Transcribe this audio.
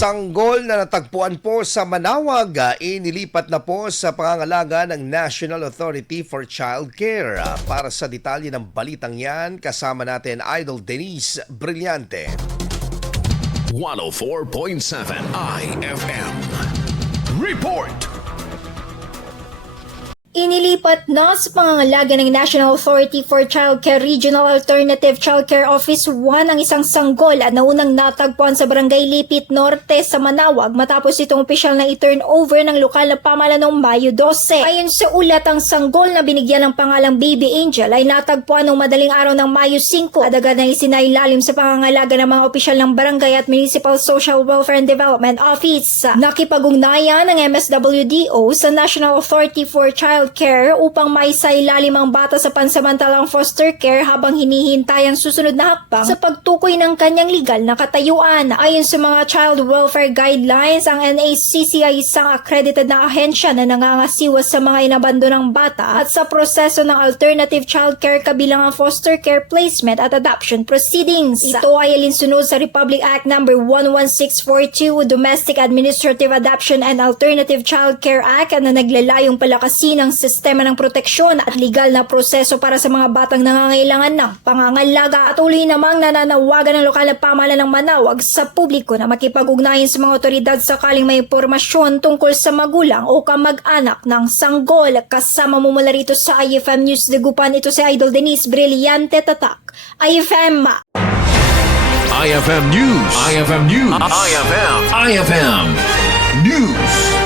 Sanggol na natagpuan po sa Manawag, inilipat na po sa pangangalaga ng National Authority for Child Care. Para sa detalye ng balitang yan, kasama natin Idol Denise Brillante. 104.7 IFM Report. Inilipat na sa pangangalaga ng National Authority for Child Care Regional Alternative Child Care Office 1 ang isang sanggol na unang natagpuan sa Barangay Lipit Norte sa Manawag matapos itong opisyal na i-turn over ng lokal na pamahalaan noong Mayo 12. Ayon sa ulat, ang sanggol na binigyan ng pangalang Baby Angel ay natagpuan noong madaling araw ng Mayo 5 at agad na isinailalim sa pangangalaga ng mga opisyal ng Barangay at Municipal Social Welfare and Development Office. Nakipag-ugnayan ng MSWDO sa National Authority for Child Care upang maisailalim ang bata sa pansamantalang foster care habang hinihintay ang susunod na hakbang sa pagtukoy ng kanyang legal na katayuan. Ayon sa mga child welfare guidelines, ang NACC ay isang accredited na ahensya na nangangasiwa sa mga inabandonang bata at sa proseso ng alternative child care kabilang ang foster care placement at adoption proceedings. Ito ay alinsunod sa Republic Act No. 11642, Domestic Administrative Adoption and Alternative Child Care Act na naglalayong palakasin ang sistema ng proteksyon at legal na proseso para sa mga batang nangangailangan ng pangangalaga. At tuloy namang nananawagan ng lokal na pamahalaan ng Manawag sa publiko na makipag-ugnayan sa mga otoridad sakaling may impormasyon tungkol sa magulang o kamag-anak ng sanggol. Kasama mo mula rito sa IFM News Dagupan, ito si Idol Denise Brillante, Tatak IFM. IFM News. IFM News. IFM News.